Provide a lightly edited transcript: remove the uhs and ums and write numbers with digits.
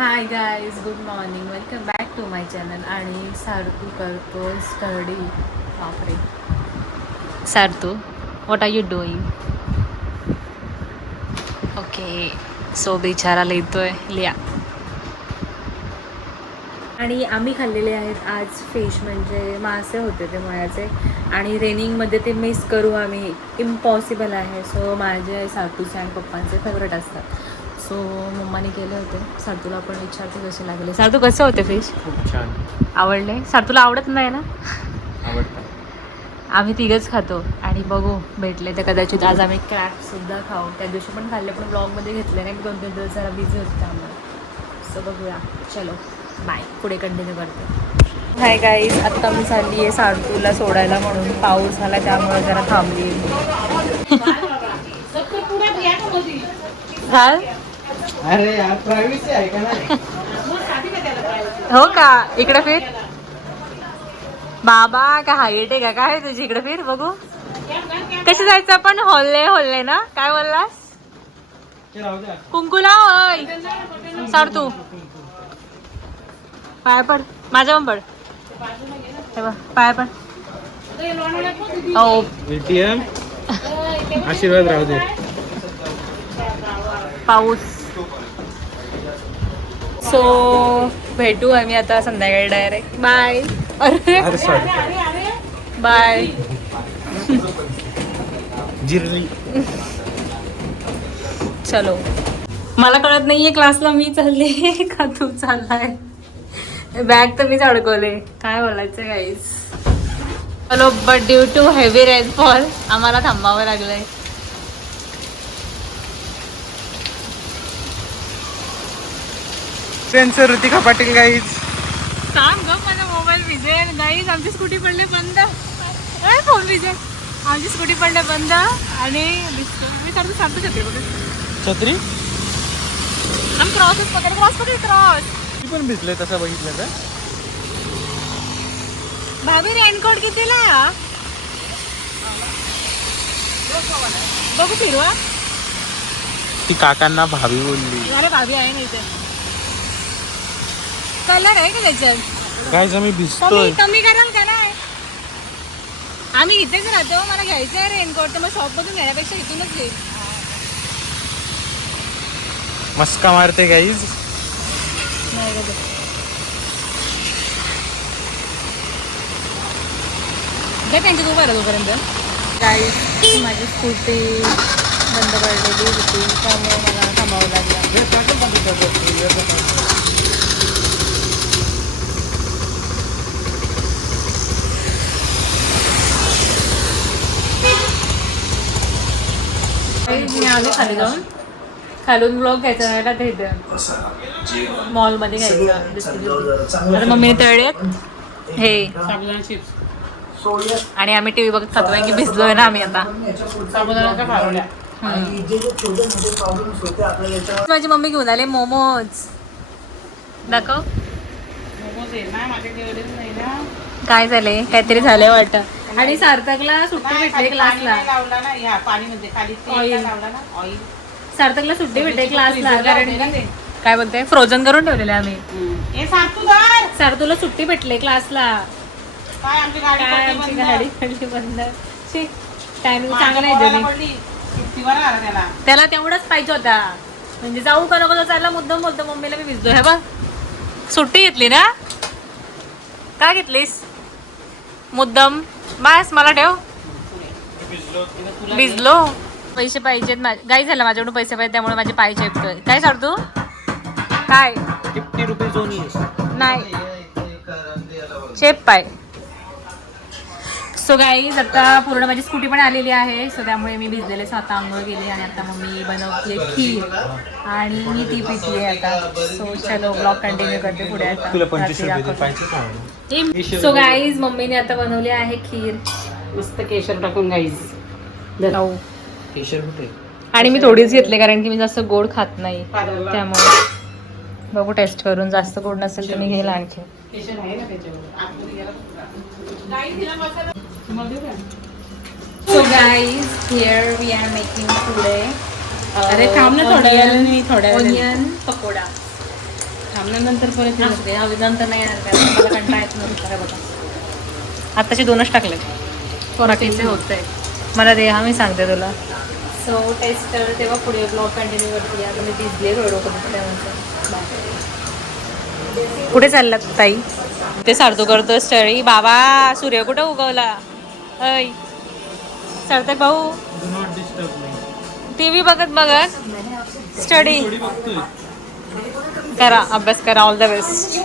High guys, good morning, welcome back to my channel. आणि सार्थू करतो study. बापरे Sarthu, what are you doing? Okay, so बिचारा लिहितोय, लिया. आणि आम्ही खाल्लेले आहेत आज फिश, म्हणजे मासे होते ते मळ्याचे. आणि रेनिंगमध्ये ते मिस करू आम्ही इम्पॉसिबल आहे. सो माझे सार्थूचे आणि पप्पांचे फेवरेट असतात. सो मम्माने केले होते. सार्थूला आपण विचारते कसे लागले. सार्थू कसे होते फिश? खूप छान. आवडले? सार्थूला आवडत नाही ना? आवडतं. आम्ही तिघच खातो. आणि बघू भेटले तर कदाचित आज आम्ही क्रॅबसुद्धा खाऊ. त्या दिवशी पण खाल्ले, पण ब्लॉगमध्ये घेतले नाही. 2-3 दिवस जरा बिझी होते त्यामुळे. सो बघूया, चलो बाय, पुढे कंटिन्यू करते. हाय गाईज, आत्ता मी चालली आहे सार्थूला सोडायला, म्हणून पाऊस झाला त्यामुळे जरा थांबली. घाल. अरे यार, प्रायव्हसी आहे का नाही? हो का? इकडे फिर. बाबा काय हाईट आहे का काय तुझी? इकडे फिर बघू. कसे जायचं आपण? होल्ले ना? काय बोललास? कुंकुला होय. सार्थू पाय पड, माझ्या पण पड, पाय पड. ओ एटीएम आशीर्वाद राहू दे. पाऊस. सो भेटू आम्ही आता संध्याकाळी डायरेक्ट. बाय. अरे सॉरी, बाय. जिरली. चलो. मला कळत नाहीये क्लासला मी चालले का तू चाललाय. बॅग तर मीच अडकवले. काय बोलायचं गाईज. चलो, but due to heavy rainfall आम्हाला थांबावं लागलंय. सेन्सर ऋतिका पाटील गाईज. सांग ग, माझा मोबाईल विजेल. गाईज आमची स्कूटी पडले बंद. फोन विजेल. आमची स्कूटी पडले बंद. आणि मी सारखं छत्री बघ. छत्री आम्ही क्रॉस पकड. ती पण भिजले तसं बघितलं का? भाभी रेनकोट कितीला? बघू फिरवा. ती काकांना भाभी बोलली. अरे भाभी आहे ना इथे. कलर आहे का त्याच्यात? गाईज आम्ही भिजतोय. कमी कराल का नाही? आम्ही इथेच राहतो. मला घ्यायचं आहे रेनकोट, तर मग शॉप मधून घेण्यापेक्षा इथूनच घे. मस्का मारते गाईज. त्यांची तू बरं तोपर्यंत. गाईज माझी स्कूटी बंद पडलेली होती, त्यामुळे मला थांबावं लागलं. मी आले खाली जाऊन. खालून ब्लॉग घ्यायचा राहिला तर इथे मॉलमध्ये घ्यायचा. आता मम्मीने तळलेत हे आणि आम्ही टीव्ही बघत खातोय की भिजलोय ना आम्ही आता. माझी मम्मी घेऊन आले मोमोज. दाखव. काय झाले? काहीतरी झालंय वाटतं. आणि सार्थकला सुट्टी भेटली क्लासला. सार्थकला सुट्टी भेटली क्लासला, कारण काय बोलते फ्रोझन करून ठेवलेले आम्ही. सार्थूला सुट्टी भेटली क्लासला. आमची गाडी पडली बंद. टायमिंग चांगला आहे. त्याला तेवढाच पाहिजे होता, म्हणजे जाऊ का नको चालला. मुद्दाम बोलतो मम्मीला मी भिजलो. हे बघ, सुट्टी घेतली ना? काय घेतलीस मुद्दाम? बस मला ठेव. भिजलो. पैसे पाहिजेत गाई झाला माझ्याकडून पैसे पाहिजे, त्यामुळे माझे पाय चेपतोय. काय सांगतो? काय 50 रुपीज ओनली. नाही, चेप पाय. सो गाईज आता पूर्ण माझी स्कूटी पण आलेली आहे. सो त्यामुळे मी भिजलेले स्वतः आंघोळ केली. आणि आता मम्मी बनवते खीर आणि मी ती पिती आहे आता. सो चलो ब्लॉग कंटिन्यू करते पुढे. आता सो गाईज मम्मीने आता बनवली आहे खीर. मस्त केशर टाकून गाईज. केशर कुठे? आणि मी थोडीच घेतली कारण की मी जास्त गोड खात नाही, त्यामुळे बघू टेस्ट करून. जास्त गोड नसेल तर मी घेईल आणखी. केशर आहे ना त्याच्यावर. So guys, here we are making today अरे थांब ना थोड्या वेळाने. ऑनियन पकोडा. थांबल्यानंतर परत असू दे, अजून नंतर नाही येणार काय, मला कंटाळा येत नव्हता काय बघा. आत्ताचे 2च टाकले. बाकीचे होतंय. मला दे, हा मी सांगते तुला. सो टेस्ट कर, तेव्हा पुढे ब्लॉग कंटिन्यू करते. आता मी भिजले थोडं कुठे चाललात ताई? ते सार्थू करतो स्टडी. बाबा सूर्य कुठं उगवला? अय सार्थक भाऊ टीव्ही बघत बघत स्टडी करा, अभ्यास करा. All the best.